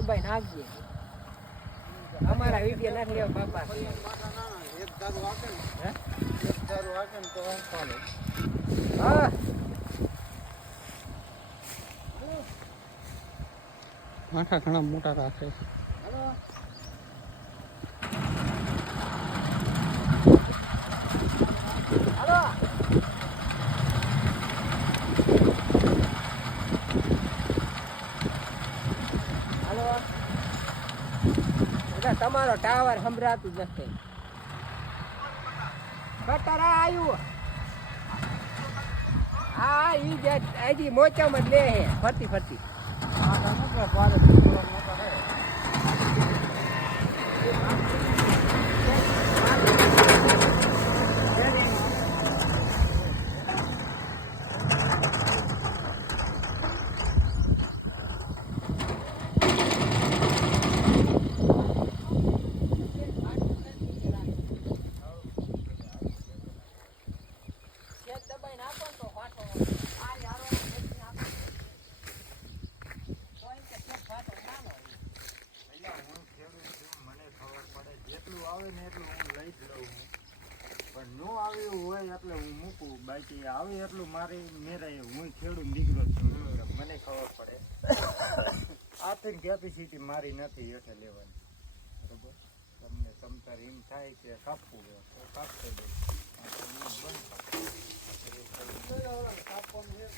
દબાઈ નાખજે અમારા વિડિયો નાખ લેવા બાપા એક દારૂ વાકે ને હે એક દારૂ વાકે ને તો ચાલે હા માથા ઘણા મોટા રાખે હાલો હાલો તમારો ટાવર સંભળાતું જ નથી બટર આવ્યું હા ઈ જ હજી મોચમ જ લે હે ફરતી ફરતી આવે ને એટલું હું લઈ જ લઉં પણ ન આવ્યું હોય એટલે હું મૂકું બાકી આવે એટલું મારી મેરાય હું ખેડૂત દીકરો છું મને ખબર પડે આથી કેપેસિટી મારી નથી એટલે લેવાની બરોબર તમને સમતાર એમ થાય કે કાપવું તો કાપતો દઉં બંધ કાપવાનું